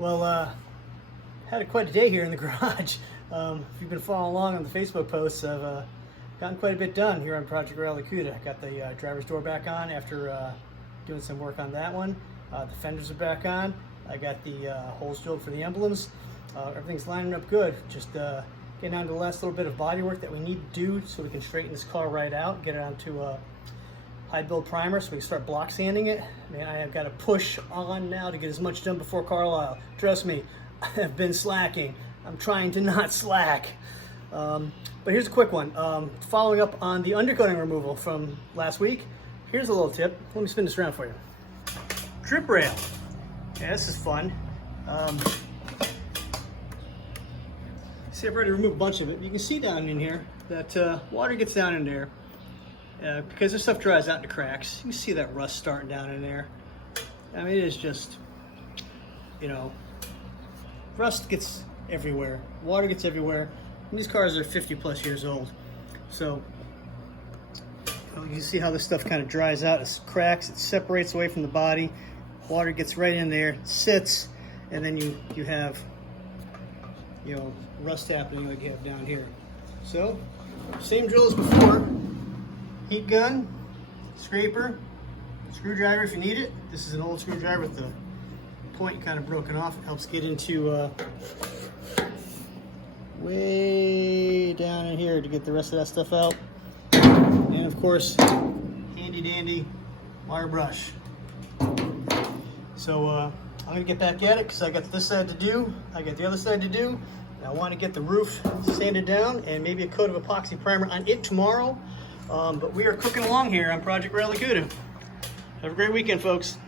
Well, had quite a day here in the garage. If you've been following along on the Facebook posts, I've gotten quite a bit done here on Project Barracuda. Got the driver's door back on after doing some work on that one. The fenders are back on. I got the holes drilled for the emblems. Everything's lining up good. Just getting down to the last little bit of body work that we need to do so we can straighten this car right out, get it onto high build primer so we can start block sanding it. Man, I have got to push on now to get as much done before Carlisle. Trust me, I have been slacking. I'm trying to not slack. But here's a quick one. Following up on the undercoating removal from last week, here's a little tip. Let me spin this around for you. Drip rail. Yeah, this is fun. See, I've already removed a bunch of it. You can see down in here that water gets down in there. Because this stuff dries out into cracks. You can see that rust starting down in there. I mean, it is just, you know, rust gets everywhere. Water gets everywhere. And these cars are 50 plus years old. So, you can see how this stuff kind of dries out. It cracks, it separates away from the body. Water gets right in there, sits, and then you have, you know, rust happening like you have down here. So, same drill as before. Heat gun, scraper, screwdriver if you need it. This is an old screwdriver with the point kind of broken off. It helps get into way down in here to get the rest of that stuff out. And of course, handy dandy wire brush. So I'm gonna get back at it because I got this side to do, I got the other side to do. And I want to get the roof sanded down and maybe a coat of epoxy primer on it tomorrow. But we are cooking along here on Project Barracuda. Have a great weekend, folks.